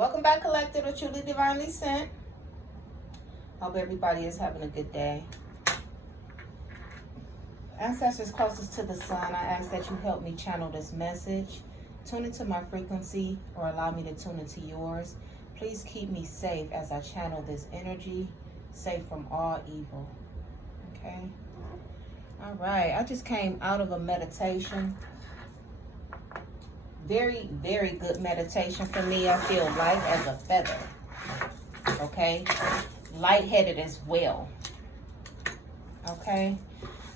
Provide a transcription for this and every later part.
Welcome back, Collected or Truly Divinely Sent. Hope everybody is having a good day. Ancestors closest to the sun, I ask that you help me channel this message. Tune into my frequency or allow me to tune into yours. Please keep me safe as I channel this energy, safe from all evil. Okay? All right, I just came out of a meditation. Very, very good meditation for me. I feel light as a feather. Okay? Lightheaded as well. Okay?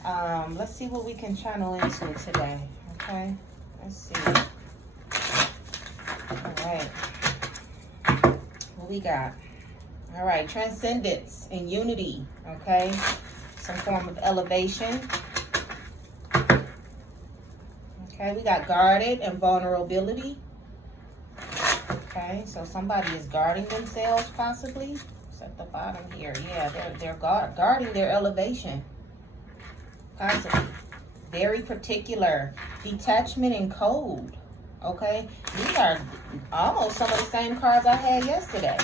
Let's see what we can channel into today. Okay? Let's see. All right. What we got? All right. Transcendence and unity. Okay? Some form of elevation. Okay, we got guarded and vulnerability. Okay, so somebody is guarding themselves possibly. It's at the bottom here. Yeah, they're guarding their elevation. Possibly. Very particular. Detachment and code. Okay, these are almost some of the same cards I had yesterday.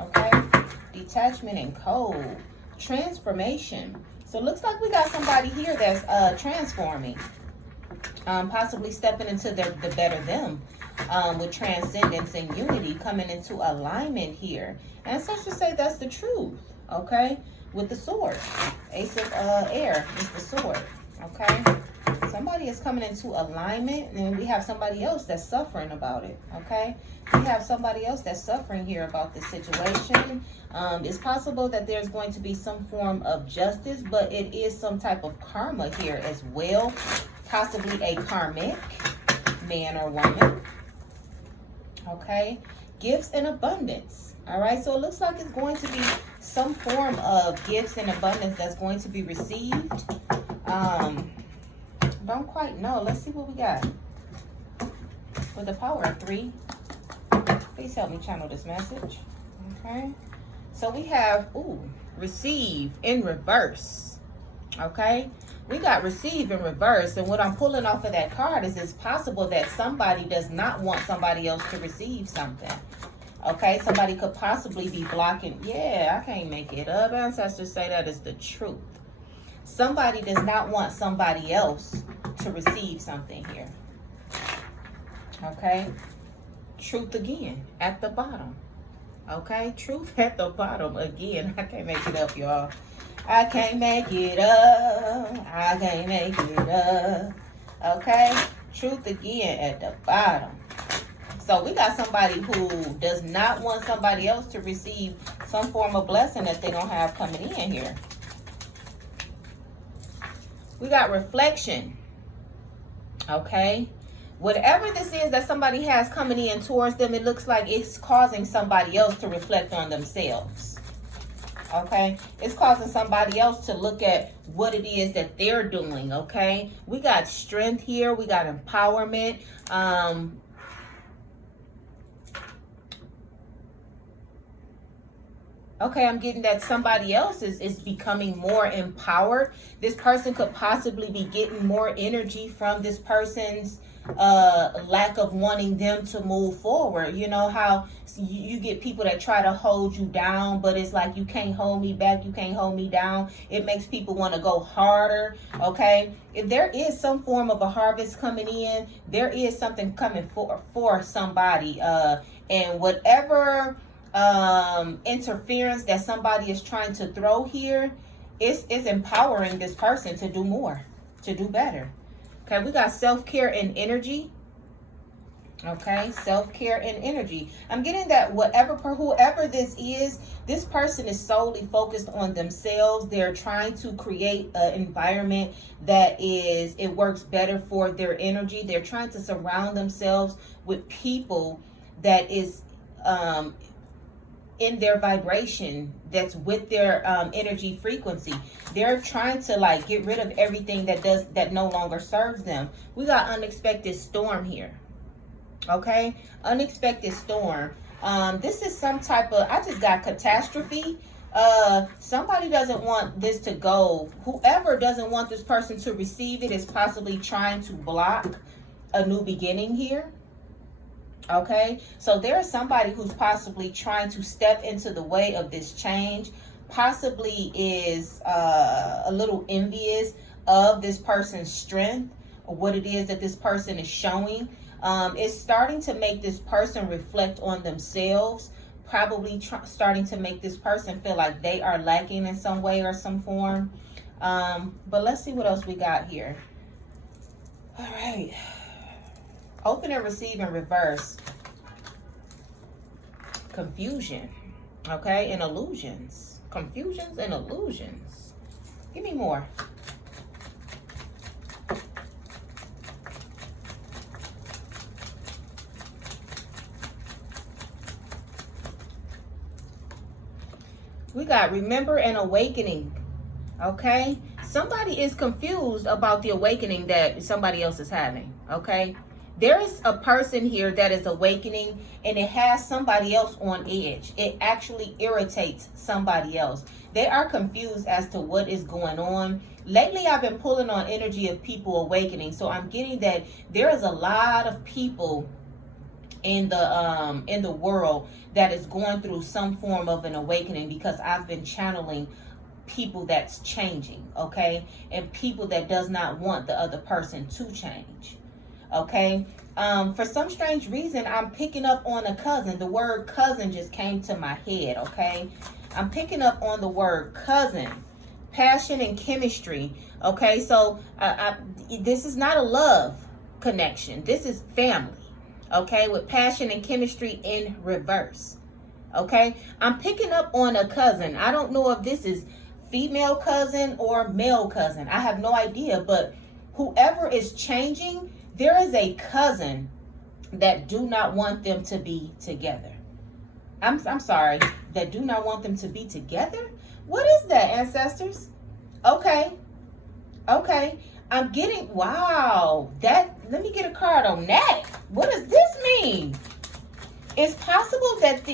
Okay, detachment and code. Transformation. So it looks like we got somebody here that's transforming. Possibly stepping into the better them with transcendence and unity, coming into alignment here. And ancestors say that's the truth, okay? With the sword. Ace of air is the sword, okay? Somebody is coming into alignment, and we have somebody else that's suffering about it, okay? We have somebody else that's suffering here about this situation. It's possible that there's going to be some form of justice, but it is some type of karma here as well. Possibly a karmic man or woman. Okay. Gifts and abundance. All right. So it looks like it's going to be some form of gifts and abundance that's going to be received. Don't quite know. Let's see what we got. With the power of 3. Please help me channel this message. Okay. So we have, receive in reverse. Okay. We got receive in reverse, and what I'm pulling off of that card is it's possible that somebody does not want somebody else to receive something. Okay, somebody could possibly be blocking. Yeah, I can't make it up. Ancestors say that is the truth. Somebody does not want somebody else to receive something here. Okay, truth again at the bottom. Okay, truth at the bottom again. I can't make it up, y'all. I can't make it up. I can't make it up. Okay? Truth again at the bottom. So we got somebody who does not want somebody else to receive some form of blessing that they don't have coming in here. We got reflection. Okay? Whatever this is that somebody has coming in towards them, it looks like it's causing somebody else to reflect on themselves. Okay, it's causing somebody else to look at what it is that they're doing. Okay, we got strength here, we got empowerment. Okay, I'm getting that somebody else is becoming more empowered. This person could possibly be getting more energy from this person's lack of wanting them to move forward. You know how you get people that try to hold you down, but it's like, you can't hold me back, you can't hold me down. It makes people want to go harder. Okay, if there is some form of a harvest coming in, there is something coming for somebody, and whatever interference that somebody is trying to throw here is empowering this person to do more, to do better. Okay, we got self-care and energy. Okay, self-care and energy. I'm getting that whoever this is, this person is solely focused on themselves. They're trying to create an environment that it works better for their energy. They're trying to surround themselves with people that is in their vibration, that's with their energy frequency. They're trying to get rid of everything that no longer serves them. We got unexpected storm here. Okay, unexpected storm. This is some type of, I just got catastrophe. Somebody doesn't want this to go. Whoever doesn't want this person to receive it is possibly trying to block a new beginning here. Okay, so there's somebody who's possibly trying to step into the way of this change, possibly is a little envious of this person's strength or what it is that this person is showing. It's starting to make this person reflect on themselves, probably starting to make this person feel like they are lacking in some way or some form. But let's see what else we got here. All right. Open and receive in reverse. Confusion. Okay, and illusions. Confusions and illusions. Give me more. We got remember and awakening. Okay, somebody is confused about the awakening that somebody else is having. Okay, there is a person here that is awakening and it has somebody else on edge. It actually irritates somebody else. They are confused as to what is going on. Lately, I've been pulling on energy of people awakening. So I'm getting that there is a lot of people in the world that is going through some form of an awakening, because I've been channeling people that's changing, okay, and people that does not want the other person to change. Okay, for some strange reason, I'm picking up on a cousin. The word cousin just came to my head. Okay, I'm picking up on the word cousin, passion and chemistry. Okay, so this is not a love connection. This is family. Okay, with passion and chemistry in reverse. Okay, I'm picking up on a cousin. I don't know if this is female cousin or male cousin. I have no idea, but whoever is changing, there is a cousin that do not want them to be together. I'm sorry, that do not want them to be together? What is that, ancestors? Okay. I'm getting, wow, that, let me get a card on that. What does this mean? It's possible that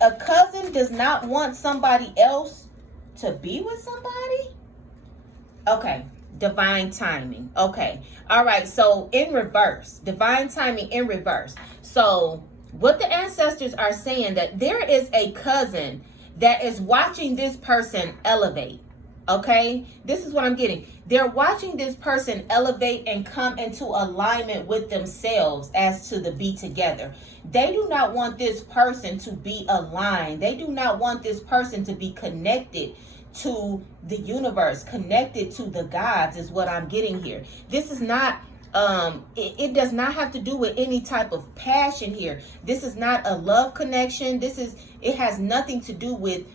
a cousin does not want somebody else to be with somebody? Okay. Divine timing. Okay. All right. So in reverse, divine timing in reverse. So what the ancestors are saying, that there is a cousin that is watching this person elevate. Okay. This is what I'm getting. They're watching this person elevate and come into alignment with themselves as to the be together. They do not want this person to be aligned. They do not want this person to be connected to the universe, connected to the gods, is what I'm getting here. This is not it does not have to do with any type of passion here. This is not a love connection. It has nothing to do with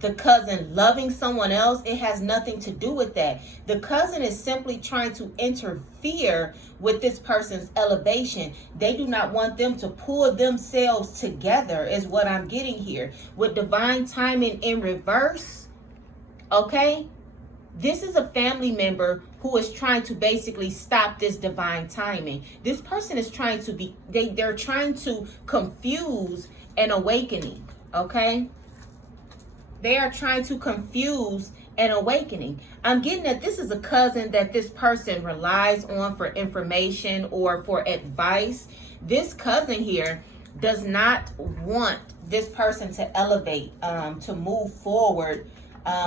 the cousin loving someone else. It has nothing to do with that. The cousin is simply trying to interfere with this person's elevation. They do not want them to pull themselves together, is what I'm getting here. With divine timing in reverse, okay? This is a family member who is trying to basically stop this divine timing. This person is trying to they're trying to confuse an awakening, okay? They are trying to confuse an awakening. I'm getting that this is a cousin that this person relies on for information or for advice. This cousin here does not want this person to elevate, to move forward.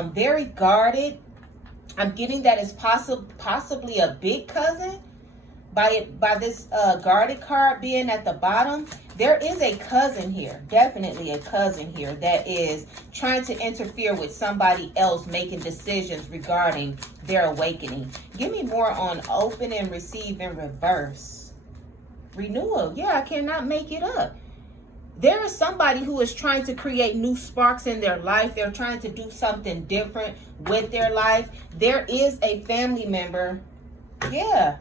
Very guarded. I'm getting that it's possibly a big cousin. By this guarded card being at the bottom, there is a cousin here, definitely a cousin here that is trying to interfere with somebody else making decisions regarding their awakening. Give me more on open and receive in reverse. Renewal. Yeah, I cannot make it up. There is somebody who is trying to create new sparks in their life. They're trying to do something different with their life. There is a family member. Yeah.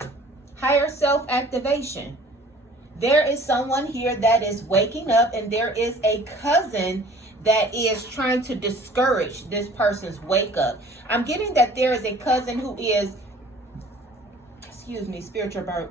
Higher self activation. There is someone here that is waking up, and there is a cousin that is trying to discourage this person's wake up. I'm getting that there is a cousin who is, excuse me, spiritual bird.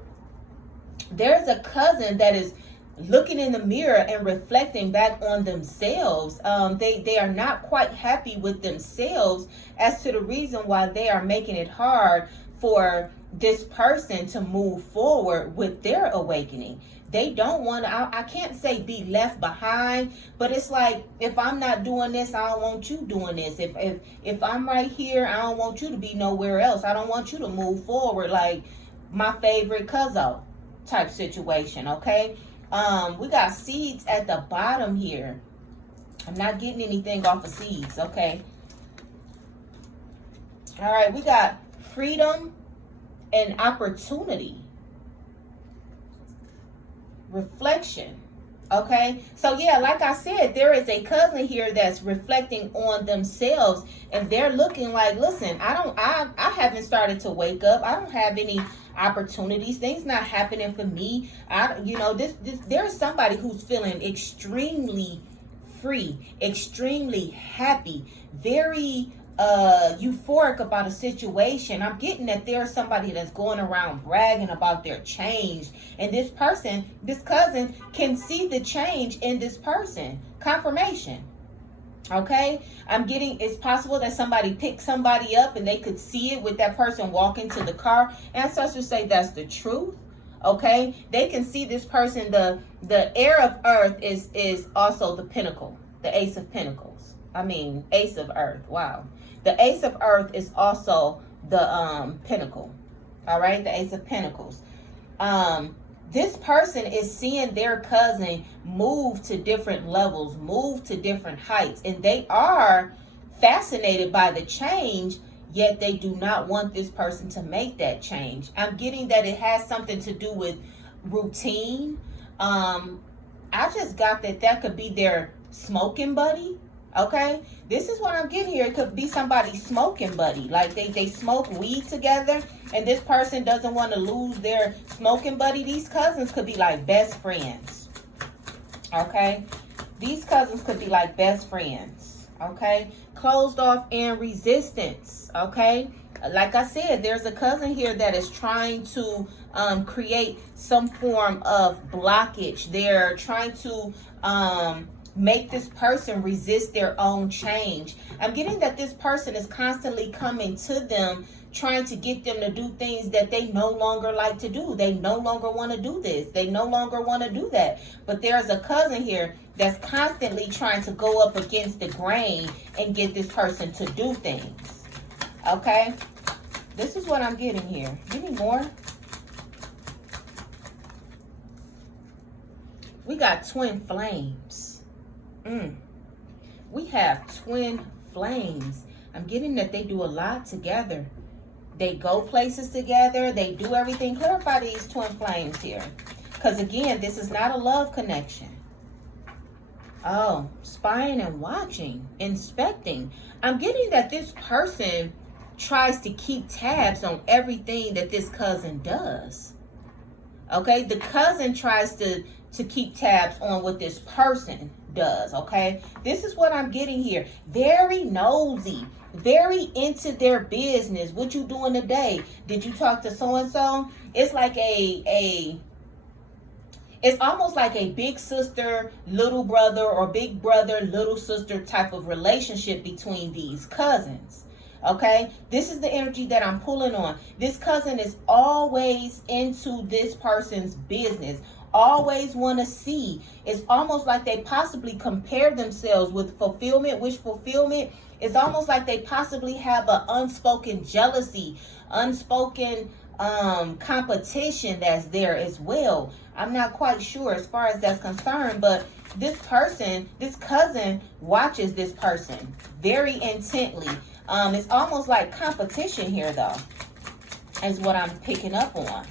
There's a cousin that is looking in the mirror and reflecting back on themselves. They are not quite happy with themselves as to the reason why they are making it hard for this person to move forward with their awakening. They don't want to, I can't say be left behind, but it's like, if I'm not doing this, I don't want you doing this. If I'm right here, I don't want you to be nowhere else. I don't want you to move forward like my favorite cousin type situation, okay? We got seeds at the bottom here. I'm not getting anything off of seeds, okay? All right, we got freedom and opportunity. Reflection. Okay, so yeah, like I said, there is a cousin here that's reflecting on themselves, and they're looking like, listen, I haven't started to wake up. I don't have any opportunities. Things not happening for me. There's somebody who's feeling extremely free, extremely happy, very euphoric about a situation. I'm getting that there's somebody that's going around bragging about their change, and this cousin can see the change in this person. Confirmation. Okay, I'm getting, it's possible that somebody picked somebody up and they could see it with that person walking to the car. Ancestors say that's the truth. Okay, they can see this person. The heir of earth is also the pinnacle, the ace of pentacles. Ace of earth. Wow. The ace of earth is also the pinnacle. All right, the ace of pentacles. This person is seeing their cousin move to different levels, move to different heights, and they are fascinated by the change, yet they do not want this person to make that change. I'm getting that it has something to do with routine. I just got that could be their smoking buddy. Okay, this is what I'm getting here. It could be somebody's smoking buddy. Like they smoke weed together, and this person doesn't want to lose their smoking buddy. These cousins could be like best friends. Okay, these cousins could be like best friends. Okay, closed off and resistance. Okay, like I said, there's a cousin here that is trying to create some form of blockage. They're trying to make this person resist their own change. I'm getting that this person is constantly coming to them, trying to get them to do things that they no longer like to do. They no longer want to do this. They no longer want to do that. But there's a cousin here that's constantly trying to go up against the grain and get this person to do things. Okay? This is what I'm getting here. Give me more. We got twin flames. We have twin flames. I'm getting that they do a lot together. They go places together. They do everything. Clarify these twin flames here. Because again, this is not a love connection. Oh, spying and watching, inspecting. I'm getting that this person tries to keep tabs on everything that this cousin does. Okay, the cousin tries to keep tabs on what this person does. Okay, this is what I'm getting here. Very nosy, very into their business. What you doing today? Did you talk to so and so? It's like it's almost like a big sister, little brother, or big brother, little sister type of relationship between these cousins. Okay, this is the energy that I'm pulling on. This cousin is always into this person's business, always want to see. It's almost like they possibly compare themselves with fulfillment, wish fulfillment. It's almost like they possibly have an unspoken jealousy, unspoken competition that's there as well. I'm not quite sure as far as that's concerned, but this person, this cousin, watches this person very intently. It's almost like competition here, though, is what I'm picking up on.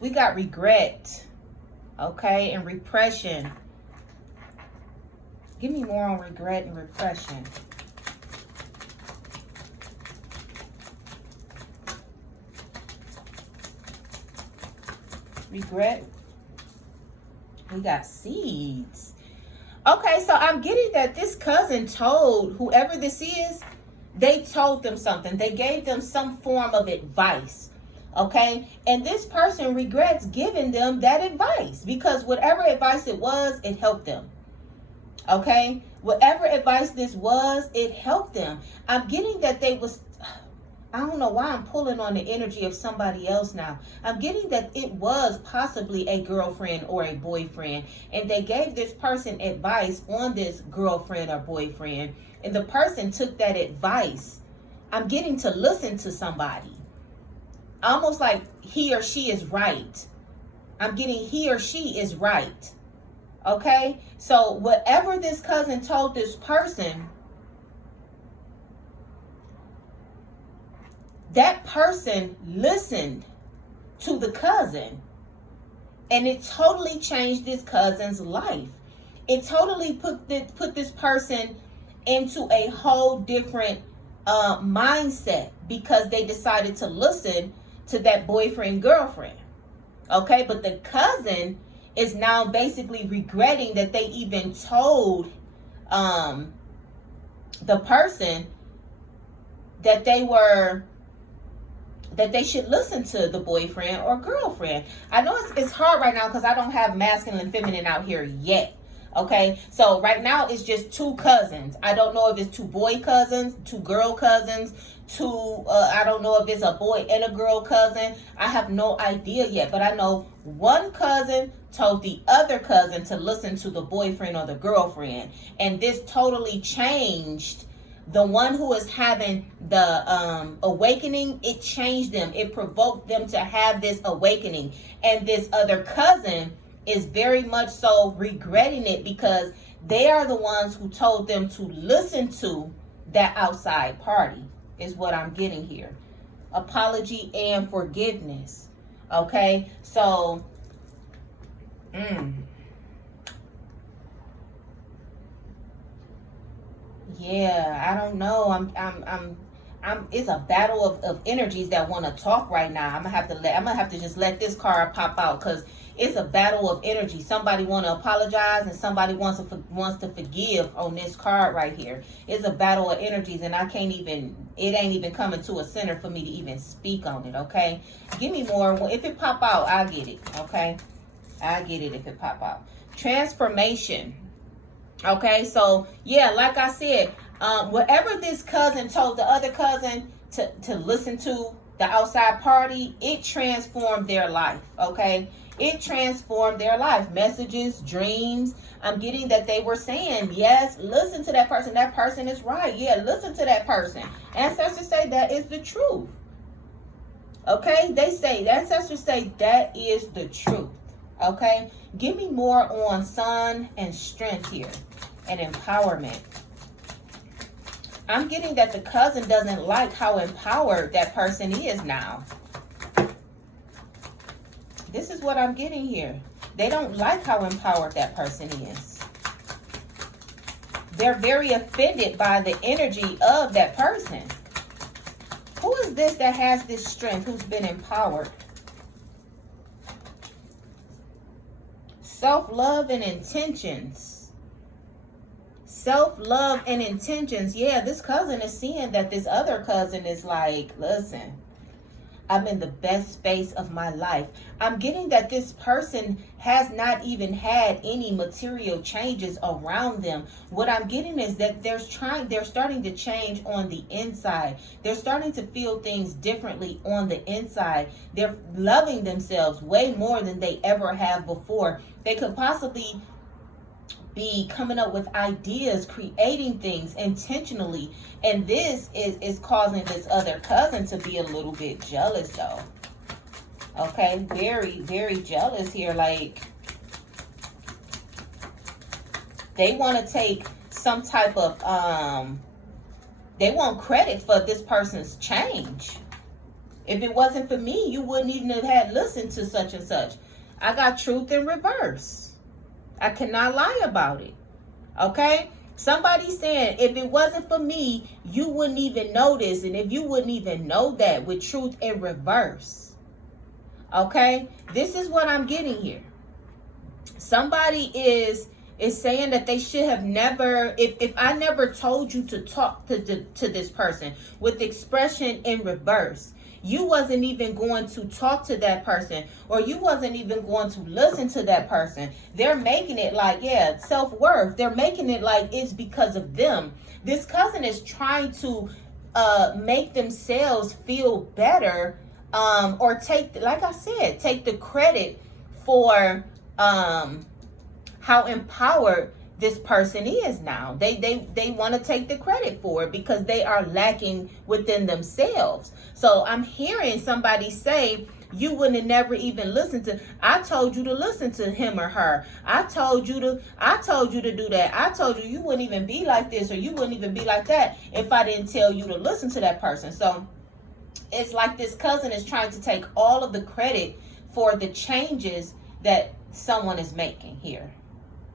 We got regret, okay, and repression. Give me more on regret and repression. Regret. We got seeds. Okay, so I'm getting that this cousin told whoever this is, they told them something. They gave them some form of advice. Okay, and this person regrets giving them that advice because whatever advice it was, it helped them. Okay, whatever advice this was, it helped them. I'm getting that they was I don't know why I'm pulling on the energy of somebody else now. I'm getting that it was possibly a girlfriend or a boyfriend, and they gave this person advice on this girlfriend or boyfriend, and the person took that advice. I'm getting to listen to somebody. Almost like he or she is right. I'm getting he or she is right. Okay? So whatever this cousin told this person, that person listened to the cousin, and it totally changed this cousin's life. It totally put this person into a whole different mindset because they decided to listen to that boyfriend girlfriend. Okay, but the cousin is now basically regretting that they even told the person that they should listen to the boyfriend or girlfriend. I know it's hard right now because I don't have masculine and feminine out here yet. Okay, so right now it's just two cousins. I don't know if it's two boy cousins, two girl cousins, I don't know if it's a boy and a girl cousin. I have no idea yet, but I know one cousin told the other cousin to listen to the boyfriend or the girlfriend, and this totally changed the one who is having the awakening. It changed them. It provoked them to have this awakening, and this other cousin is very much so regretting it because they are the ones who told them to listen to that outside party, is what I'm getting here. Apology and forgiveness. Okay, so yeah, I don't know. It's a battle of energies that want to talk right now. I'm gonna have to just let this card pop out because it's a battle of energy. Somebody want to apologize and somebody wants to forgive on this card right here. It's a battle of energies, and it ain't even coming to a center for me to even speak on it. Okay, give me more. If it pop out, I'll get it. Okay, I get it if it pop out. Transformation. Okay, so yeah, like I said, whatever this cousin told the other cousin to listen to the outside party, it transformed their life. Okay, it transformed their life. Messages, dreams. I'm getting that they were saying, yes, listen to that person. That person is right. Yeah, listen to that person. Ancestors say that is the truth. Okay, the ancestors say that is the truth. Okay, give me more on sun and strength here and empowerment. I'm getting that the cousin doesn't like how empowered that person is now. This is what I'm getting here. They don't like how empowered that person is. They're very offended by the energy of that person. Who is this that has this strength, who's been empowered? Self-love and intentions. Self-love and intentions. Yeah, this cousin is seeing that this other cousin is like, listen, I'm in the best space of my life. I'm getting that this person has not even had any material changes around them. What I'm getting is that they're starting to change on the inside. They're starting to feel things differently on the inside. They're loving themselves way more than they ever have before. They could possibly be coming up with ideas, creating things intentionally, and this is causing this other cousin to be a little bit jealous though. Okay, very, very jealous here. Like, they want to take some type of they want credit for this person's change. If it wasn't for me, you wouldn't even have had listened to such and such. I got truth in reverse. I cannot lie about it. Okay? Somebody's saying, if it wasn't for me, you wouldn't even know this. And if you wouldn't even know that, with truth in reverse. Okay? This is what I'm getting here. Somebody is saying that they should have never, if I never told you to talk to this person, with expression in reverse, you wasn't even going to talk to that person, or you wasn't even going to listen to that person. They're making it like, yeah, self-worth. They're making it like it's because of them. This cousin is trying to make themselves feel better, or take, like I said, take the credit for how empowered this person is now. They want to take the credit for it because they are lacking within themselves. So I'm hearing somebody say, you wouldn't have never even listened to, I told you to listen to him or her. I told you to do that. I told you you wouldn't even be like this, or you wouldn't even be like that if I didn't tell you to listen to that person. So it's like this cousin is trying to take all of the credit for the changes that someone is making here.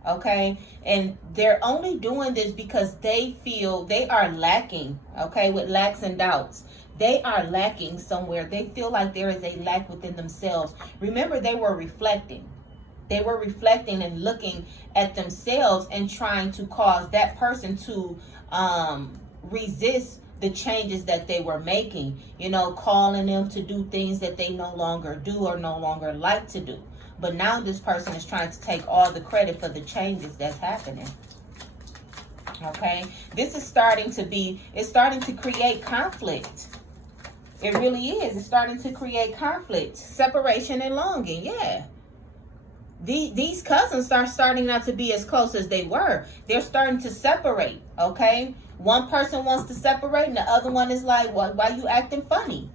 Okay, and they're only doing this because they feel they are lacking, okay, with lacks and doubts. They are lacking somewhere. They feel like there is a lack within themselves. Remember, they were reflecting. They were reflecting and looking at themselves and trying to cause that person to resist the changes that they were making, you know, calling them to do things that they no longer do or no longer like to do. But now this person is trying to take all the credit for the changes that's happening. Okay, this is starting to create conflict. It really is. It's starting to create conflict, separation, and longing. Yeah. These cousins are starting not to be as close as they were. They're starting to separate. Okay. One person wants to separate, and the other one is like, why you acting funny?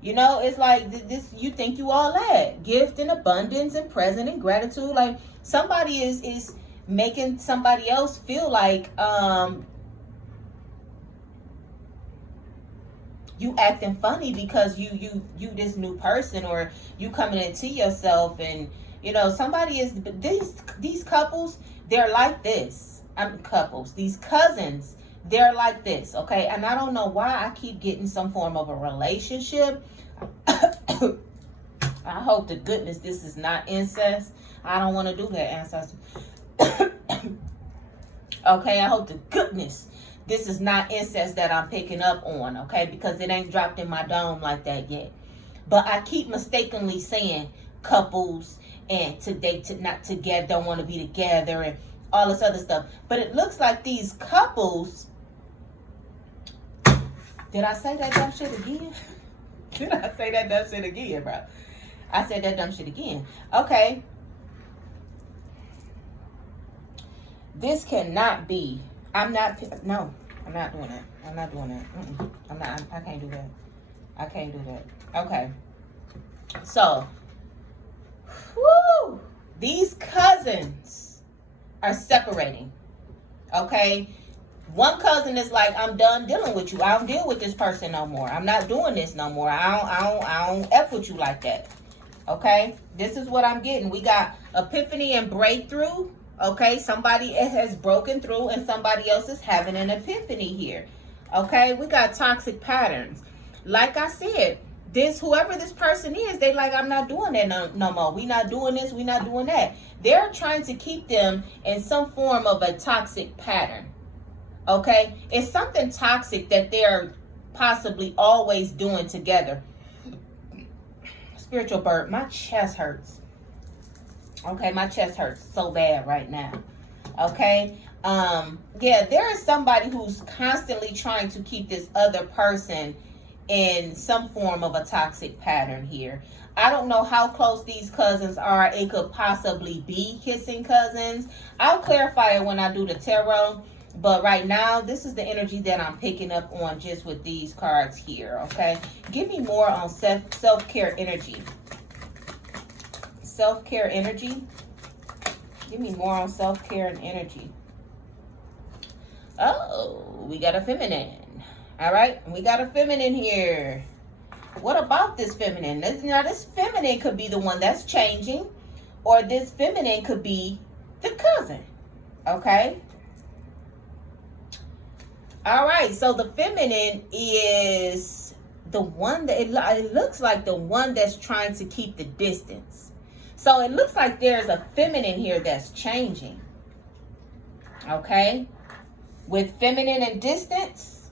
You know, it's like this. You think you all that gift and abundance and present and gratitude. Like somebody is making somebody else feel like you acting funny because you this new person, or you coming into yourself, and you know somebody is these couples, they're like this. These cousins, they're like this, okay? And I don't know why I keep getting some form of a relationship. I hope to goodness this is not incest. I don't want to do that, ancestors. Okay, I hope to goodness this is not incest that I'm picking up on, okay? Because it ain't dropped in my dome like that yet. But I keep mistakenly saying couples and not together, don't want to be together, and all this other stuff. But it looks like these couples. Did I say that dumb shit again? Did I say that dumb shit again, bro? I said that dumb shit again. Okay. This cannot be. I'm not doing that. I'm not doing that. I can't do that. I can't do that. Okay. So, whoo, these cousins are separating. Okay. One cousin is like, I'm done dealing with you. I don't deal with this person no more. I'm not doing this no more. I don't F with you like that. Okay. This is what I'm getting. We got epiphany and breakthrough. Okay. Somebody has broken through and somebody else is having an epiphany here. Okay. We got toxic patterns. Like I said, whoever this person is, they like, I'm not doing that no more. We not doing this. We not doing that. They're trying to keep them in some form of a toxic pattern. Okay, it's something toxic that they're possibly always doing together. Spiritual bird, my chest hurts. Okay, my chest hurts so bad right now. Okay, yeah, there is somebody who's constantly trying to keep this other person in some form of a toxic pattern here. I don't know how close these cousins are. It could possibly be kissing cousins. I'll clarify it when I do the tarot. But right now, this is the energy that I'm picking up on just with these cards here, okay? Give me more on self-care energy. Self-care energy. Give me more on self-care and energy. Oh, we got a feminine. All right, we got a feminine here. What about this feminine? Now, this feminine could be the one that's changing, or this feminine could be the cousin, okay? All right, so the feminine is the one that it looks like the one that's trying to keep the distance. So it looks like there's a feminine here that's changing. Okay? With feminine and distance,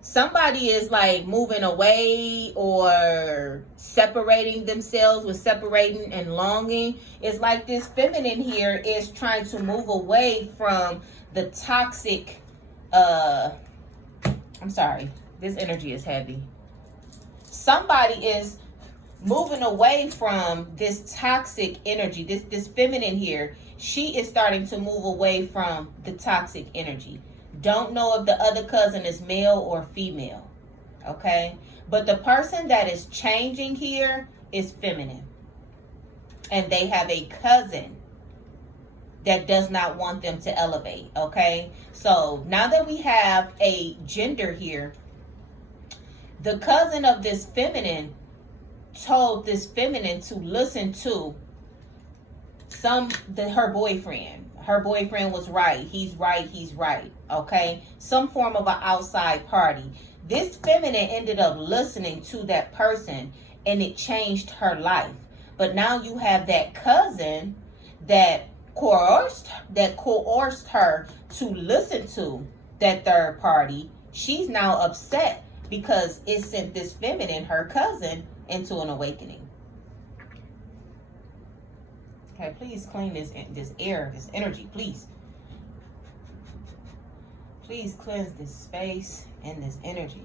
somebody is like moving away or separating themselves with separating and longing. It's like this feminine here is trying to move away from the toxic This energy is heavy. Somebody is moving away from this toxic energy. This feminine here, she is starting to move away from the toxic energy. Don't know if the other cousin is male or female. Okay? But the person that is changing here is feminine. And they have a cousin that does not want them to elevate. Okay? So now that we have a gender here, the cousin of this feminine told this feminine to listen to her boyfriend. Her boyfriend was right. He's right. He's right. Okay? Some form of an outside party. This feminine ended up listening to that person, and it changed her life. But now you have that cousin that coerced her to listen to that third party. She's now upset because it sent this feminine, her cousin, into an awakening. Okay, please clean this air, this energy, please. Please cleanse this space and this energy.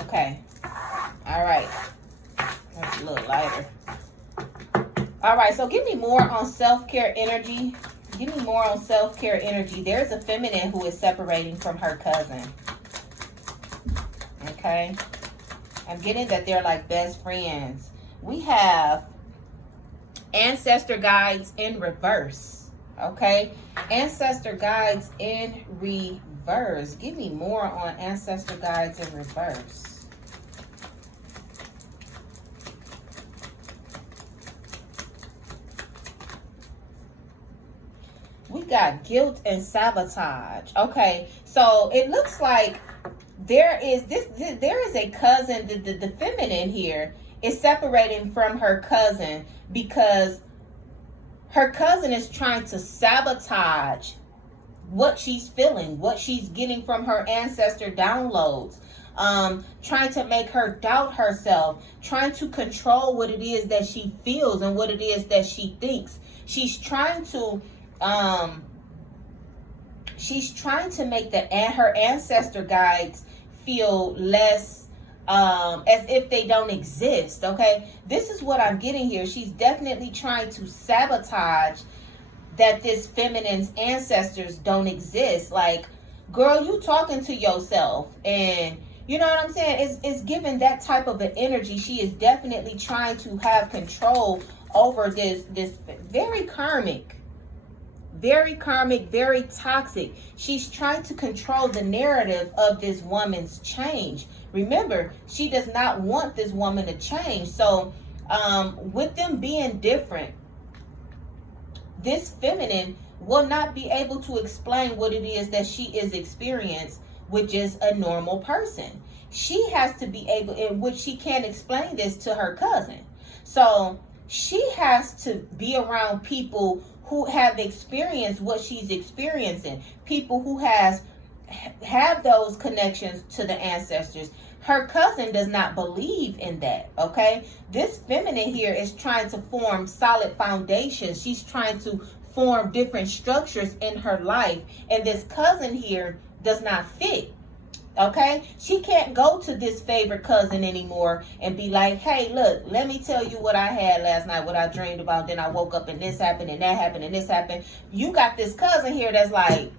Okay. All right. That's a little lighter. All right, so give me more on self-care energy. Give me more on self-care energy. There's a feminine who is separating from her cousin. Okay. I'm getting that they're like best friends. We have ancestor guides in reverse. Okay. Ancestor guides in reverse. Give me more on ancestor guides in reverse. We got guilt and sabotage. Okay, so it looks like there is a cousin. The feminine here is separating from her cousin because her cousin is trying to sabotage what she's feeling, what she's getting from her ancestor downloads. Trying to make her doubt herself, trying to control what it is that she feels and what it is that she thinks. She's trying to make her ancestor guides feel less as if they don't exist. Okay, this is what I'm getting here. She's definitely trying to sabotage that this feminine's ancestors don't exist. Like, girl, you talking to yourself, and you know what I'm saying? It's giving that type of an energy. She is definitely trying to have control over this very karmic, very toxic. She's trying to control the narrative of this woman's change. Remember, she does not want this woman to change. So with them being different, this feminine will not be able to explain what it is that she is experiencing with just a normal person. She has to be able, in which she can't explain this to her cousin. So she has to be around people who have experienced what she's experiencing, people who have those connections to the ancestors. Her cousin does not believe in that. Okay, this feminine here is trying to form solid foundations. She's trying to form different structures in her life, and this cousin here does not fit. Okay, she can't go to this favorite cousin anymore and be like, hey, look, let me tell you what I had last night, what I dreamed about. Then I woke up and this happened and that happened and this happened. You got this cousin here that's like,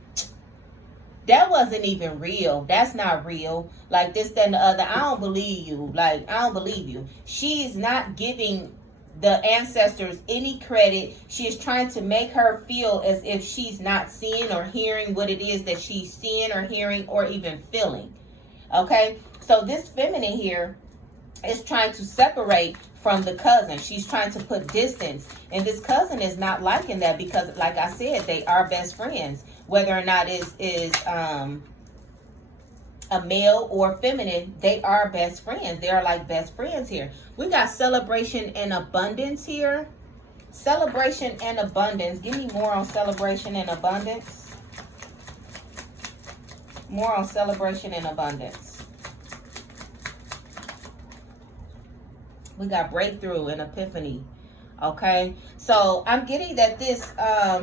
that wasn't even real. That's not real. Like this, that, and the other. I don't believe you. Like, I don't believe you. She's not giving the ancestors any credit. She is trying to make her feel as if she's not seeing or hearing what it is that she's seeing or hearing or even feeling. Okay, so this feminine here is trying to separate from the cousin. She's trying to put distance, and this cousin is not liking that because, like I said, they are best friends. Whether or not it is a male or feminine, they are best friends. They are like best friends here. We got celebration and abundance here. Celebration and abundance. Give me more on celebration and abundance. More on celebration and abundance. We got breakthrough and epiphany. Okay, so I'm getting that this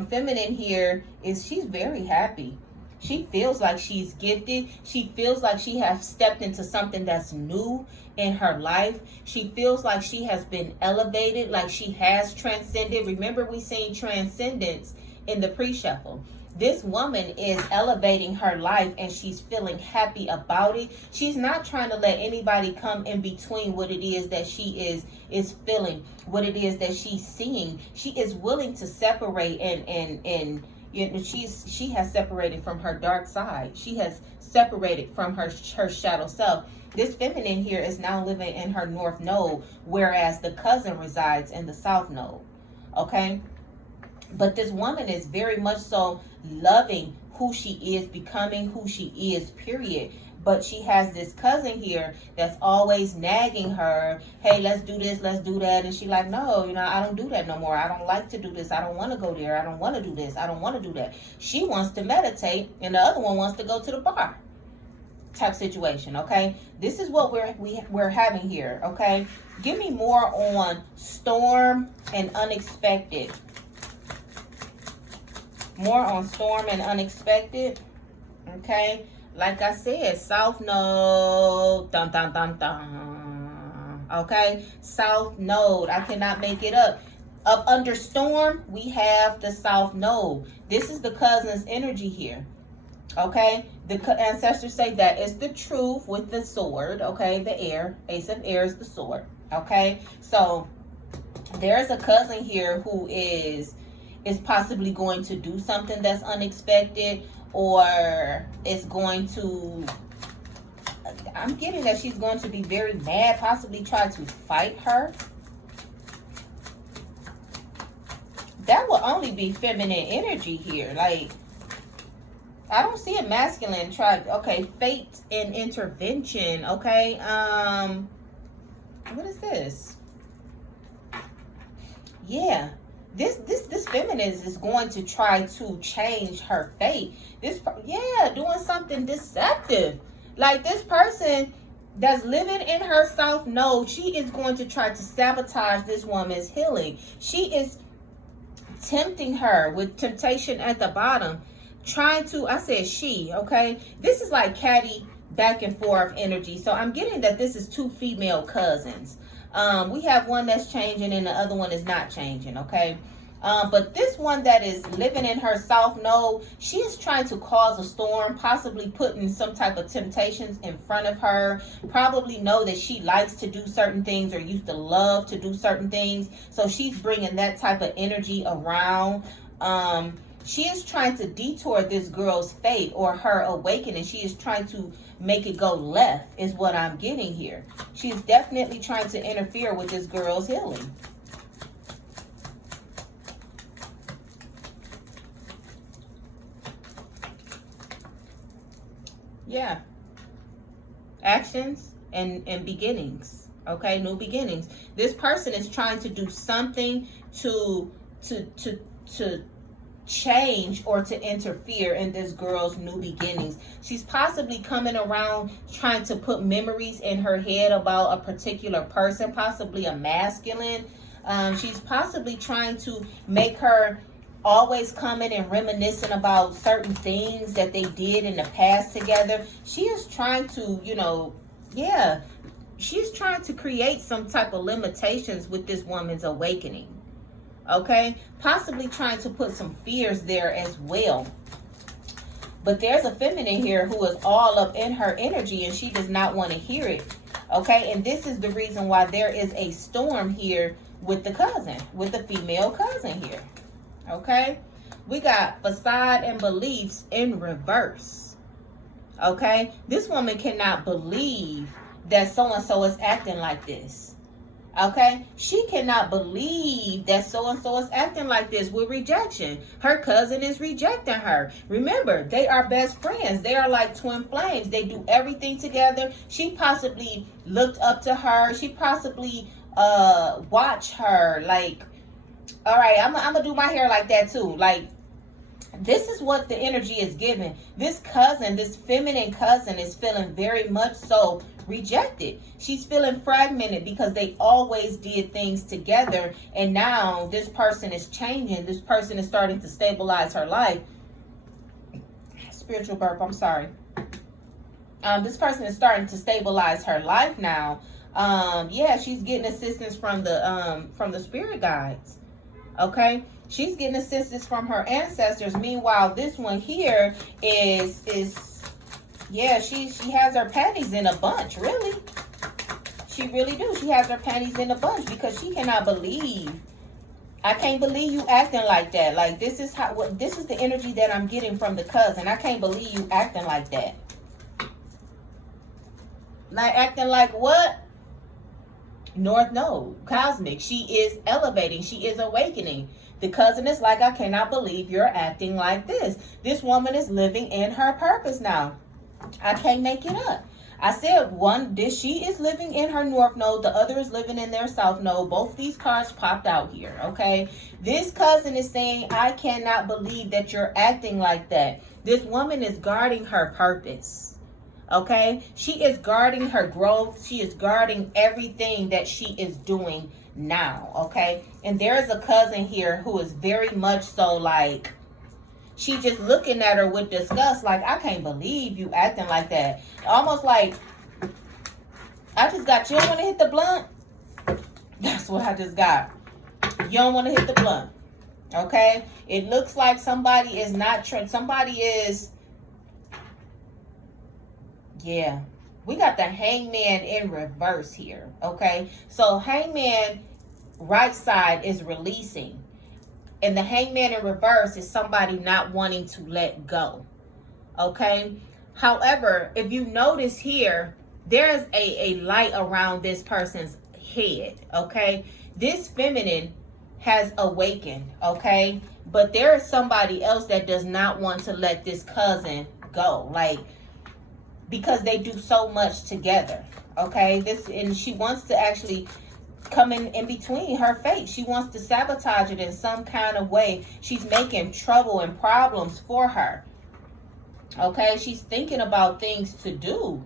feminine here she's very happy. She feels like she's gifted. She feels like she has stepped into something that's new in her life. She feels like she has been elevated, like she has transcended. Remember, we seen transcendence in the pre-shuffle. This woman is elevating her life and she's feeling happy about it. She's not trying to let anybody come in between what it is that she is feeling, what it is that she's seeing. She is willing to separate and you know, she has separated from her dark side. She has separated from her shadow self. This feminine here is now living in her north node, whereas the cousin resides in the south node. Okay? But this woman is very much so loving who she is, becoming who she is, period. But she has this cousin here that's always nagging her, hey, let's do this, let's do that. And she's like, no, you know, I don't do that no more. I don't like to do this. I don't want to go there. I don't want to do this. I don't want to do that. She wants to meditate, and the other one wants to go to the bar type situation, okay? This is what we're having here, okay? Give me more on storm and unexpected. More on storm and unexpected, okay? Like I said, south node, dun dun dun dun, okay? South node, I cannot make it up. Up under storm, we have the south node. This is the cousin's energy here, okay? The ancestors say that is the truth with the sword, okay? The air, ace of air is the sword, okay? So there's a cousin here who is possibly going to do something that's unexpected, or is going to, I'm getting that she's going to be very mad, possibly try to fight her. That will only be feminine energy here. Like, I don't see a masculine try. Okay, fate and intervention. Okay, what is this? Yeah. This feminine is going to try to change her fate. Doing something deceptive. Like, this person that's living in her south node, she is going to try to sabotage this woman's healing. She is tempting her with temptation at the bottom, trying to, I said she, okay? This is like catty back and forth energy. So I'm getting that this is two female cousins. We have one that's changing and the other one is not changing, okay? But this one that is living in her south node, she is trying to cause a storm, possibly putting some type of temptations in front of her. Probably know that she likes to do certain things or used to love to do certain things. So she's bringing that type of energy around. She is trying to detour this girl's fate or her awakening. She is trying to make it go left is what I'm getting here. She's definitely trying to interfere with this girl's healing. Yeah. Actions and beginnings. Okay, new beginnings. This person is trying to do something to change or to interfere in this girl's new beginnings. She's possibly coming around trying to put memories in her head about a particular person, possibly a masculine. She's possibly trying to make her always coming and reminiscing about certain things that they did in the past together. She is trying to, she's trying to create some type of limitations with this woman's awakening. Okay, possibly trying to put some fears there as well. But there's a feminine here who is all up in her energy and she does not want to hear it. Okay, and this is the reason why there is a storm here with the cousin, with the female cousin here. Okay, we got facade and beliefs in reverse. Okay, this woman cannot believe that so-and-so is acting like this. Okay, she cannot believe that so-and-so is acting like this with rejection. Her cousin is rejecting her. Remember, they are best friends. They are like twin flames. They do everything together. She possibly looked up to her. She possibly watched her. Like, all right, I'm gonna do my hair like that too. Like, this is what the energy is giving. This cousin, this feminine cousin, is feeling very much so rejected. She's feeling fragmented because they always did things together, and now this person is changing. This person is starting to stabilize her life. spiritual burp. I'm sorry. This person is starting to stabilize her life now. Yeah, she's getting assistance from the spirit guides. Okay, she's getting assistance from her ancestors. Meanwhile, this one here is yeah, she has her panties in a bunch. Really, she really do. She has her panties in a bunch because she cannot believe. I can't believe you acting like that. Like, this is the energy that I'm getting from the cousin. I can't believe you acting like that. Like, acting like what? North Node, cosmic. She is elevating. She is awakening. The cousin is like, I cannot believe you're acting like this. This woman is living in her purpose now. I can't make it up. I said she is living in her North Node. The other is living in their South Node. Both these cards popped out here, okay? This cousin is saying, I cannot believe that you're acting like that. This woman is guarding her purpose, okay? She is guarding her growth. She is guarding everything that she is doing now, okay? And there is a cousin here who is very much so like, she just looking at her with disgust, like, I can't believe you acting like that. Almost like, I just got, you don't want to hit the blunt? That's what I just got. You don't want to hit the blunt. Okay? It looks like somebody is not, somebody is, yeah. We got the Hangman in reverse here. Okay? So Hangman, right side is releasing. And the Hangman in reverse is somebody not wanting to let go. Okay? However, if you notice here, there's a light around this person's head. Okay? This feminine has awakened. Okay? But there is somebody else that does not want to let this cousin go. Like, because they do so much together. Okay? And she wants to actually coming in between her fate. She wants to sabotage it in some kind of way. She's making trouble and problems for her. Okay, she's thinking about things to do.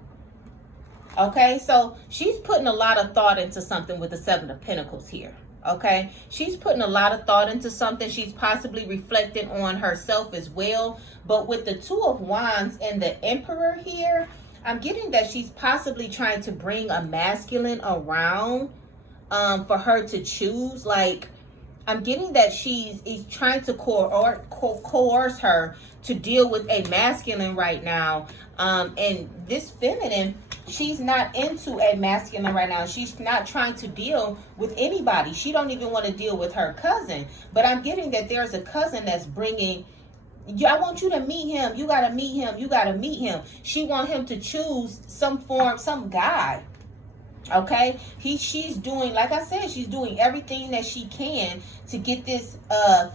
Okay, so she's putting a lot of thought into something with the Seven of Pentacles here. Okay, she's putting a lot of thought into something. She's possibly reflecting on herself as well. But with the Two of Wands and the Emperor here, I'm getting that she's possibly trying to bring a masculine around for her to choose. Like, I'm getting that she's trying to coerce her to deal with a masculine right now. And this feminine, she's not into a masculine right now. She's not trying to deal with anybody. She don't even want to deal with her cousin. But I'm getting that there's a cousin that's bringing, I want you to meet him. You got to meet him. You got to meet him. She want him to choose some guy. Okay, she's doing, like I said, she's doing everything that she can to get this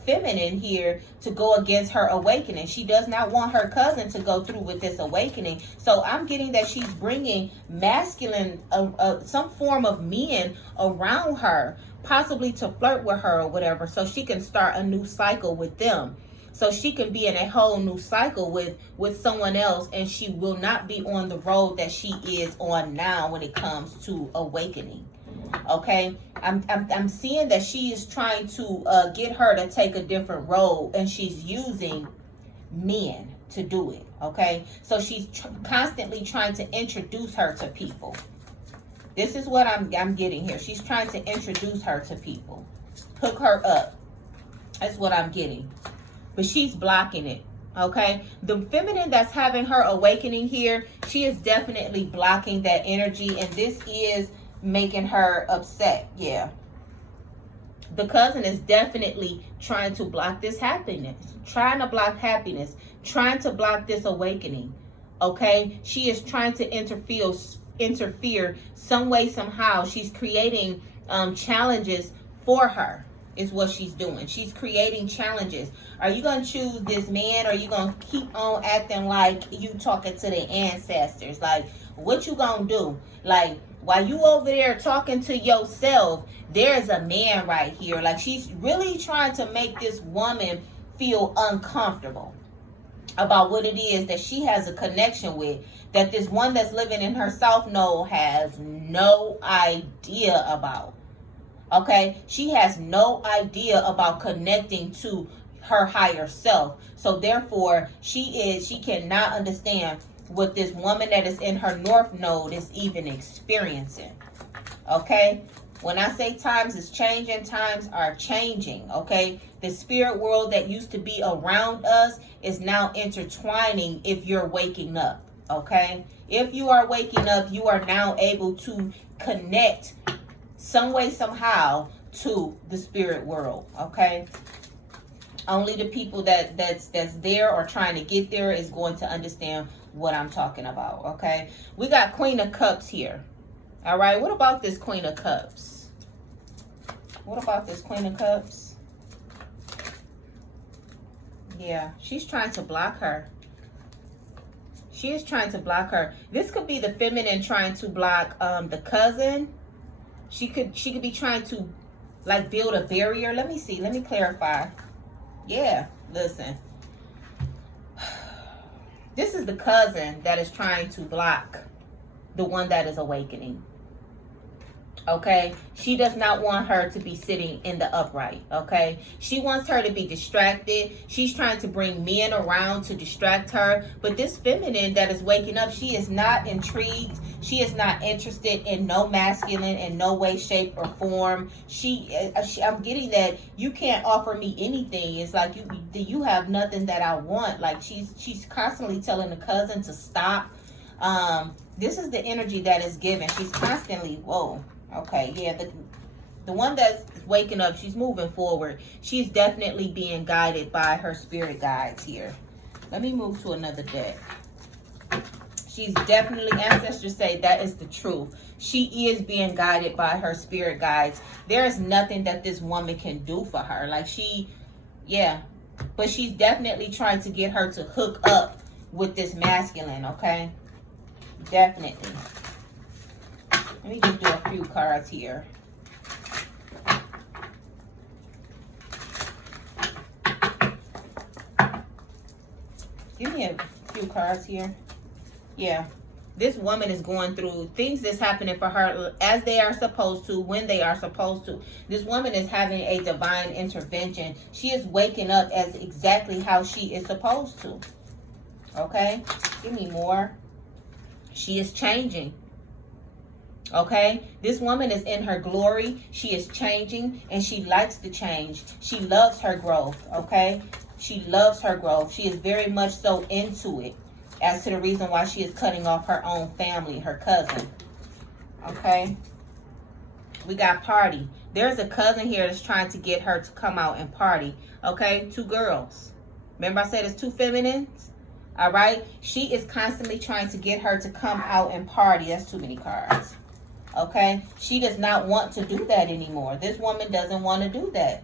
feminine here to go against her awakening. She does not want her cousin to go through with this awakening. So I'm getting that she's bringing masculine, some form of men around her, possibly to flirt with her or whatever, so she can start a new cycle with them. So she can be in a whole new cycle with someone else, and she will not be on the road that she is on now when it comes to awakening. Okay, I'm seeing that she is trying to get her to take a different road, and she's using men to do it. Okay, so she's constantly trying to introduce her to people. This is what I'm getting here. She's trying to introduce her to people, hook her up. That's what I'm getting. But she's blocking it. Okay, the feminine that's having her awakening here, she is definitely blocking that energy, and this is making her upset. Yeah, the cousin is definitely trying to block this happiness, trying to block happiness, trying to block this awakening. Okay, she is trying to interfere some way, somehow. She's creating challenges for her. Is what she's doing. She's creating challenges. Are you going to choose this man, or are you going to keep on acting like you talking to the ancestors? Like, what you going to do? Like, while you over there talking to yourself, there's a man right here. Like, she's really trying to make this woman feel uncomfortable about what it is that she has a connection with, that this one that's living in her South Node has no idea about. Okay, she has no idea about connecting to her higher self. So therefore, she cannot understand what this woman that is in her north node is even experiencing. Okay? When I say times is changing, times are changing. Okay? The spirit world that used to be around us is now intertwining if you're waking up. Okay? If you are waking up, you are now able to connect some way, somehow to the spirit world. Okay? Only the people that's there or trying to get there is going to understand what I'm talking about. Okay? We got Queen of Cups here. All right, what about this Queen of Cups? What about this Queen of Cups? Yeah, she's trying to block her. She is trying to block her. This could be the feminine trying to block the cousin. She could be trying to like build a barrier. Let me see. Let me clarify. Yeah, listen. This is the cousin that is trying to block the one that is awakening. Okay, she does not want her to be sitting in the upright. Okay, she wants her to be distracted. She's trying to bring men around to distract her. But this feminine that is waking up, she is not intrigued. She is not interested in no masculine in no way, shape, or form. I'm getting that you can't offer me anything. It's like you have nothing that I want. Like she's constantly telling the cousin to stop. This is the energy that is given. She's constantly, whoa. Okay, yeah, the one that's waking up, she's moving forward. She's definitely being guided by her spirit guides here. Let me move to another deck. She's definitely, ancestors say that is the truth. She is being guided by her spirit guides. There is nothing that this woman can do for her. Like but she's definitely trying to get her to hook up with this masculine, okay? Definitely. Let me just do a few cards here. Give me a few cards here. Yeah. This woman is going through things that's happening for her as they are supposed to, when they are supposed to. This woman is having a divine intervention. She is waking up as exactly how she is supposed to. Okay? Give me more. She is changing. Okay, this woman is in her glory. She is changing and she likes to change. She loves her growth. Okay, she loves her growth. She is very much so into it, as to the reason why she is cutting off her own family, her cousin. Okay, we got party. There's a cousin here that's trying to get her to come out and party. Okay, two girls. Remember I said it's two feminines? All right, she is constantly trying to get her to come out and party. That's too many cards. Okay, she does not want to do that anymore. This woman doesn't want to do that.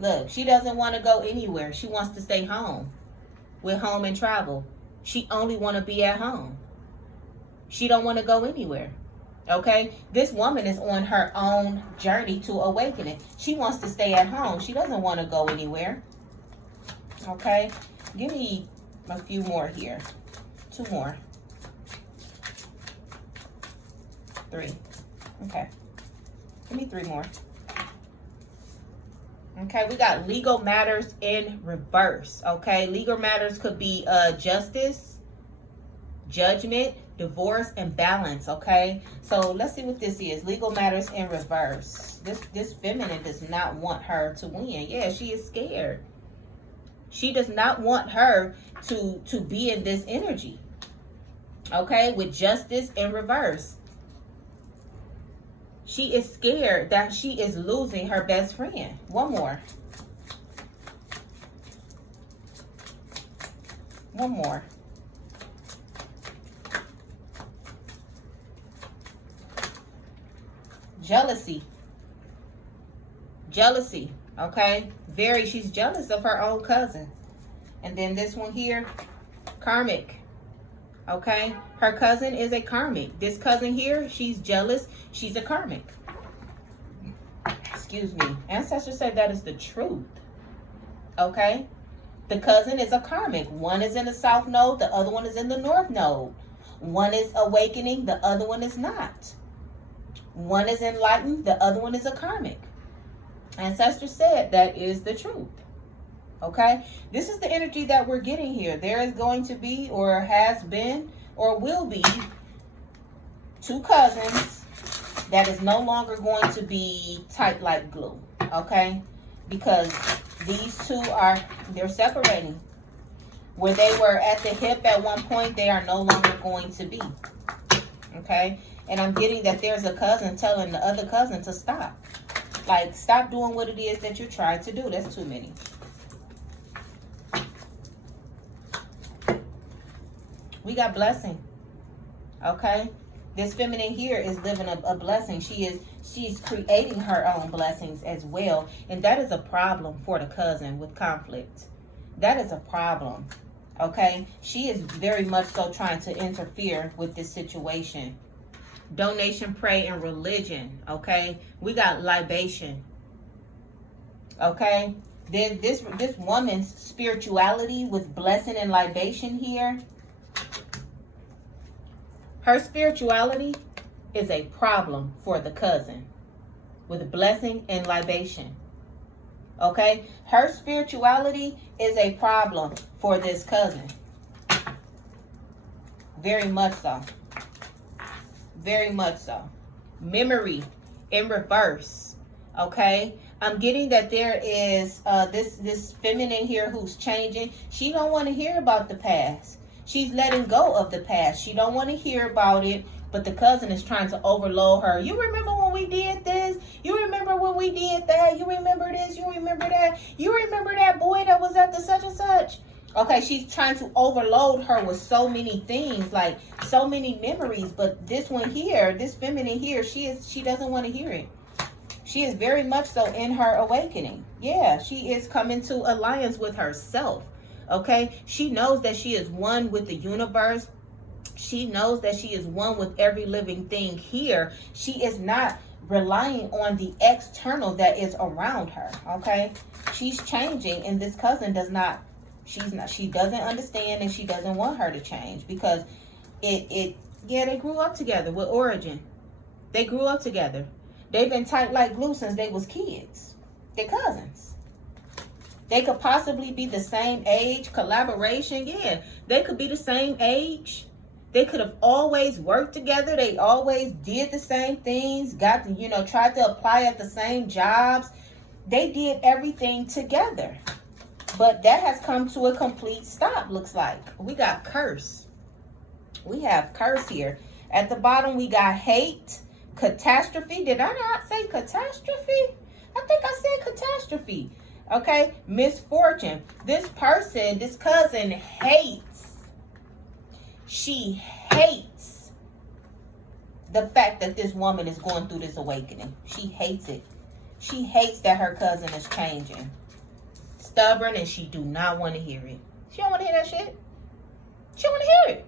Look, she doesn't want to go anywhere. She wants to stay home with home and travel. She only want to be at home. She don't want to go anywhere. Okay, this woman is on her own journey to awakening. She wants to stay at home. She doesn't want to go anywhere. Okay, give me a few more here. Two more. Three. Okay. Give me three more. Okay, we got legal matters in reverse. Okay, legal matters could be justice, judgment, divorce, and balance. Okay, so let's see what this is. Legal matters in reverse. This feminine does not want her to win. Yeah, she is scared. She does not want her to be in this energy. Okay, with justice in reverse. She is scared that she is losing her best friend. One more. One more. Jealousy. Jealousy. Okay? She's jealous of her own cousin. And then this one here, karmic. Okay, her cousin is a karmic. This cousin here, she's jealous. She's a karmic. Excuse me. Ancestors say that is the truth. Okay, the cousin is a karmic. One is in the south node, the other one is in the north node. One is awakening, the other one is not. One is enlightened, the other one is a karmic. Ancestors said that is the truth. Okay, this is the energy that we're getting here. There is going to be, or has been, or will be, two cousins that is no longer going to be tight like glue. Okay, because these two they're separating. Where they were at the hip at one point, they are no longer going to be. Okay, and I'm getting that there's a cousin telling the other cousin to stop. Like, stop doing what it is that you're trying to do. That's too many. We got blessing. Okay, this feminine here is living a blessing. She's creating her own blessings as well, and that is a problem for the cousin with conflict. That is a problem. Okay, she is very much so trying to interfere with this situation. Donation, pray, and religion. Okay, we got libation. Okay, this woman's spirituality with blessing and libation here. Her spirituality is a problem for the cousin with blessing and libation. Okay, her spirituality is a problem for this cousin. Very much so. Very much so. Memory in reverse. Okay, I'm getting that there is this feminine here who's changing. She don't want to hear about the past. She's letting go of the past. She don't want to hear about it, but the cousin is trying to overload her. You remember when we did this? You remember when we did that? You remember this? You remember that? You remember that boy that was at the such and such? Okay, she's trying to overload her with so many things, like so many memories. But this one here, this feminine here, she doesn't want to hear it. She is very much so in her awakening. Yeah, she is coming to alliance with herself. Okay, she knows that she is one with the universe. She knows that she is one with every living thing here. She is not relying on the external that is around her. Okay, she's changing, and this cousin does not. She doesn't understand, and she doesn't want her to change because they grew up together with Origin. They grew up together. They've been tight like glue since they was kids. They're cousins. They could possibly be the same age. Collaboration, yeah. They could be the same age. They could have always worked together. They always did the same things. Tried to apply at the same jobs. They did everything together. But that has come to a complete stop, looks like. We got curse. We have curse here. At the bottom, we got hate, catastrophe. Did I not say catastrophe? I think I said catastrophe. Okay, misfortune. This person, this cousin hates. She hates the fact that this woman is going through this awakening. She hates it. She hates that her cousin is changing. Stubborn, and she do not want to hear it. She don't want to hear that shit. She don't want to hear it.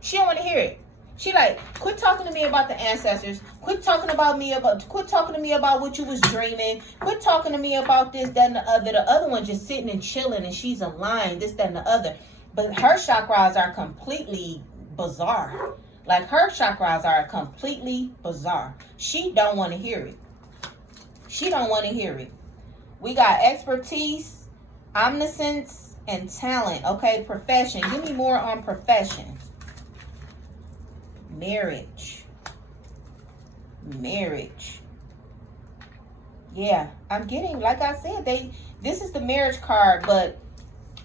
She don't want to hear it. She like, quit talking to me about the ancestors. Quit talking to me about what you was dreaming. Quit talking to me about this, that, and the other. The other one just sitting and chilling, and she's aligned, this, that, and the other. But her chakras are completely bizarre. Like, her chakras are completely bizarre. She don't want to hear it. She don't want to hear it. We got expertise, omniscience, and talent. Okay, profession. Give me more on profession. Marriage. Yeah, I'm getting, like I said, this is the marriage card, but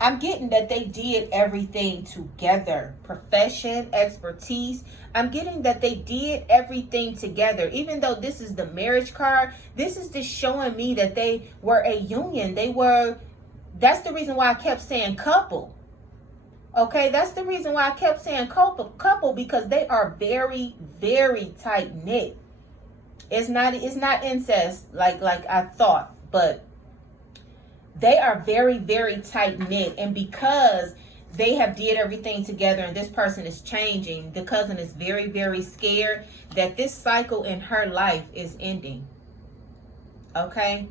I'm getting that they did everything together. Profession, expertise. I'm getting that they did everything together. Even though this is the marriage card, this is just showing me that they were a union. That's the reason why I kept saying couple. Okay, that's the reason why I kept saying couple, because they are very, very tight knit. It's not incest like I thought, but they are very, very tight knit. And because they have did everything together and this person is changing, the cousin is very, very scared that this cycle in her life is ending. Okay,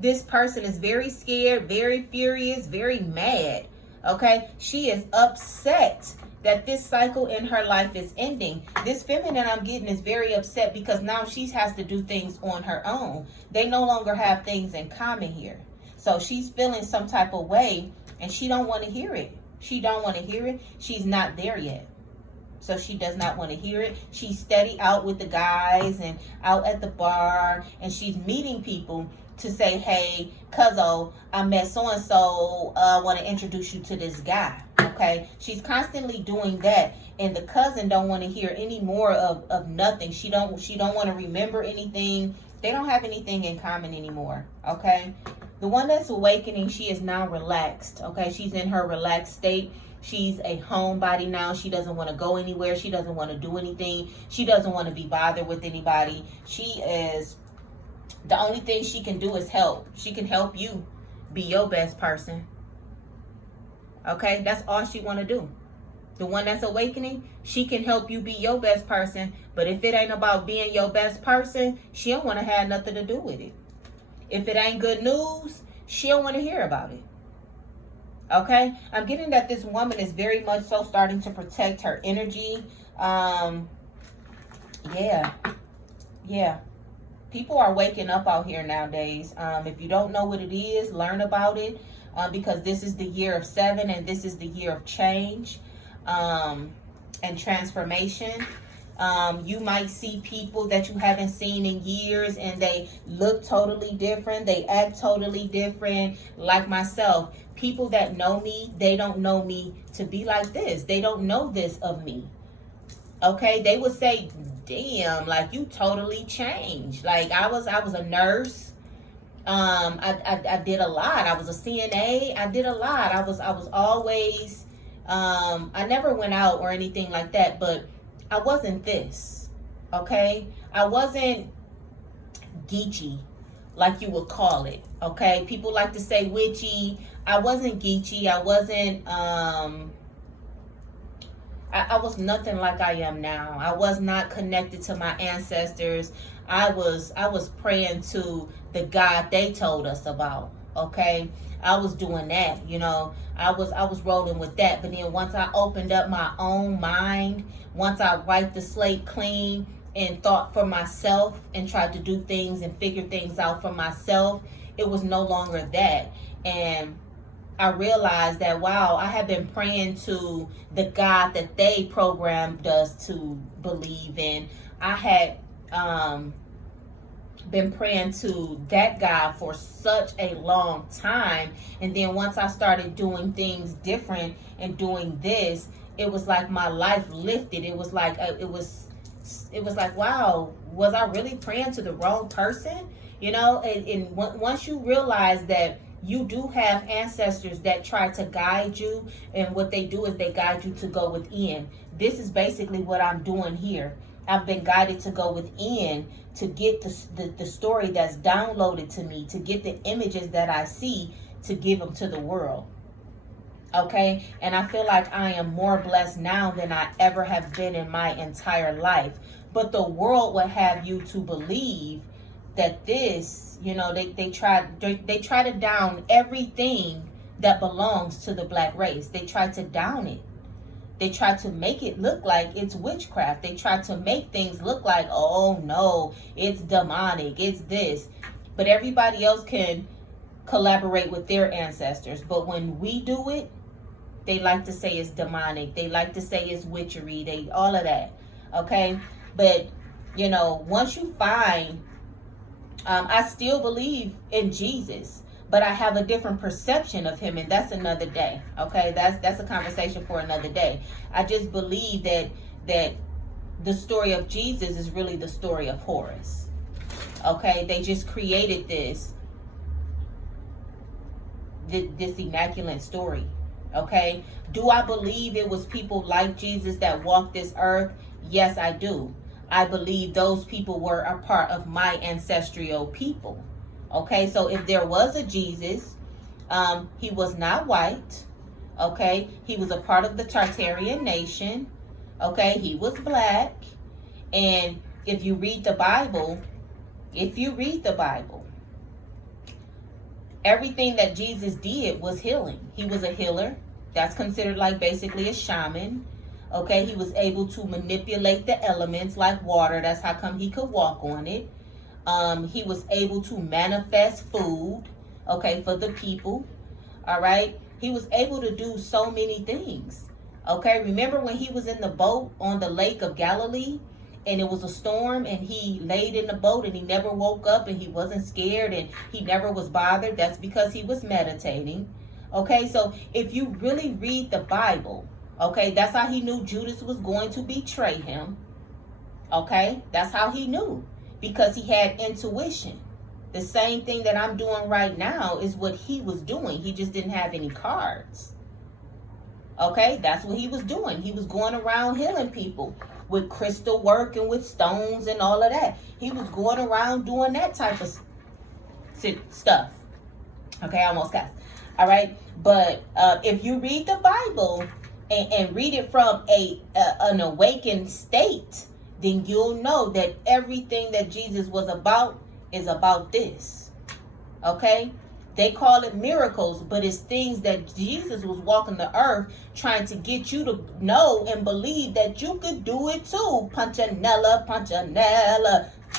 this person is very scared, very furious, very mad. Okay, she is upset that this cycle in her life is ending. This feminine I'm getting is very upset because now she has to do things on her own. They no longer have things in common here. So she's feeling some type of way, and she don't want to hear it. She don't want to hear it. She's not there yet. So she does not want to hear it. She's steady out with the guys and out at the bar, and she's meeting people to say, hey, cuzzo, I met so-and-so, want to introduce you to this guy. Okay, she's constantly doing that, and the cousin don't want to hear any more of nothing. She don't want to remember anything. They don't have anything in common anymore. Okay, the one that's awakening, she is now relaxed. Okay, she's in her relaxed state. She's a homebody now. She doesn't want to go anywhere. She doesn't want to do anything. She doesn't want to be bothered with anybody. She is, the only thing she can do is help. She can help you be your best person. Okay, that's all she want to do. The one that's awakening, she can help you be your best person. But if it ain't about being your best person, she don't want to have nothing to do with it. If it ain't good news, she don't want to hear about it. Okay, I'm getting that this woman is very much so starting to protect her energy. Yeah. People are waking up out here nowadays. If you don't know what it is, learn about it. Because this is the year of 7, and this is the year of change and transformation. You might see people that you haven't seen in years, and they look totally different. They act totally different. Like myself, people that know me, they don't know me to be like this. They don't know this of me. Okay, they would say, damn, like you totally changed. Like I was a nurse. I did a lot. I was a CNA. I did a lot. I was always, I never went out or anything like that, but I wasn't this, okay? I wasn't geeky, like you would call it, okay? People like to say witchy. I wasn't geeky. I wasn't, I was nothing like I am now. I was not connected to my ancestors. I was praying to the God they told us about, okay? I was doing that, you know. I was rolling with that. But then once I opened up my own mind, once I wiped the slate clean and thought for myself and tried to do things and figure things out for myself, it was no longer that. And I realized that, wow, I have been praying to the God that they programmed us to believe in. I had been praying to that God for such a long time. And then once I started doing things different and doing this, it was like my life lifted. It was like, wow, was I really praying to the wrong person? You know, and once you realize that you do have ancestors that try to guide you, and what they do is they guide you to go within. This is basically what I'm doing here. I've been guided to go within to get the story that's downloaded to me, to get the images that I see, to give them to the world. Okay? And I feel like I am more blessed now than I ever have been in my entire life. But the world would have you to believe that this, you know, they try to down everything that belongs to the black race. They try to down it. They try to make it look like it's witchcraft. They try to make things look like, oh no, it's demonic, it's this. But everybody else can collaborate with their ancestors. But when we do it, they like to say it's demonic. They like to say it's witchery. All of that. Okay? But, you know, once you find, I still believe in Jesus, but I have a different perception of him, and that's another day. Okay, that's a conversation for another day. I just believe that the story of Jesus is really the story of Horus. Okay, they just created this immaculate story. Okay, do I believe it was people like Jesus that walked this earth? Yes, I do. I believe those people were a part of my ancestral people. Okay, so if there was a Jesus, he was not white. Okay, he was a part of the Tartarian nation. Okay, he was black. And if you read the Bible, everything that Jesus did was healing. He was a healer. That's considered like basically a shaman. Okay, he was able to manipulate the elements like water. That's how come he could walk on it. He was able to manifest food. okay, for the people. All right. He was able to do so many things. Okay. Remember when he was in the boat on the lake of Galilee and it was a storm and he laid in the boat and he never woke up and he wasn't scared and he never was bothered? That's because he was meditating. Okay. So if you really read the Bible, okay, that's how he knew Judas was going to betray him. Okay. That's how he knew, because he had intuition. The same thing that I'm doing right now is what he was doing. He just didn't have any cards. Okay, that's what he was doing. He was going around healing people with crystal work and with stones and all of that. He was going around doing that type of stuff. Okay, I almost got it. All right, but if you read the Bible and read it from an awakened state, then you'll know that everything that Jesus was about is about this. Okay, they call it miracles, but it's things that Jesus was walking the earth trying to get you to know and believe that you could do it too. Punchinella.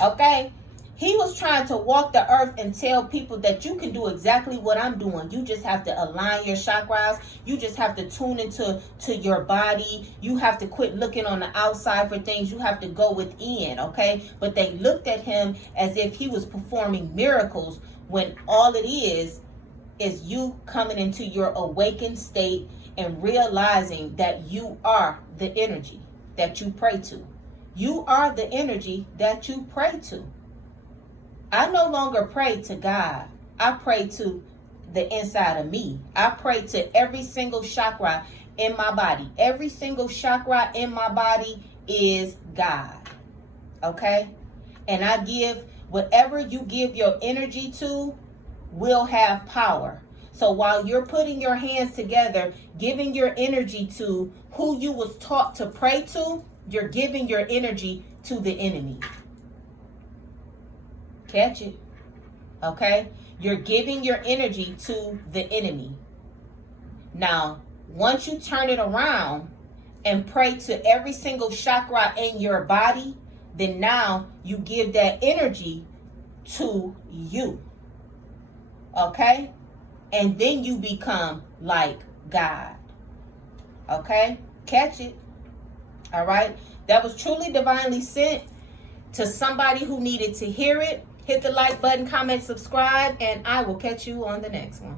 Okay, he was trying to walk the earth and tell people that you can do exactly what I'm doing. You just have to align your chakras. You just have to tune into your body. You have to quit looking on the outside for things. You have to go within, okay? But they looked at him as if he was performing miracles, when all it is you coming into your awakened state and realizing that you are the energy that you pray to. You are the energy that you pray to. I no longer pray to God. I pray to the inside of me. I pray to every single chakra in my body. Every single chakra in my body is God. Okay? And I give, whatever you give your energy to will have power. So while you're putting your hands together, giving your energy to who you was taught to pray to, you're giving your energy to the enemy. Catch it. Okay? You're giving your energy to the enemy. Now, once you turn it around and pray to every single chakra in your body, then now you give that energy to you. Okay? And then you become like God. Okay? Catch it. All right? That was truly divinely sent to somebody who needed to hear it. Hit the like button, comment, subscribe, and I will catch you on the next one.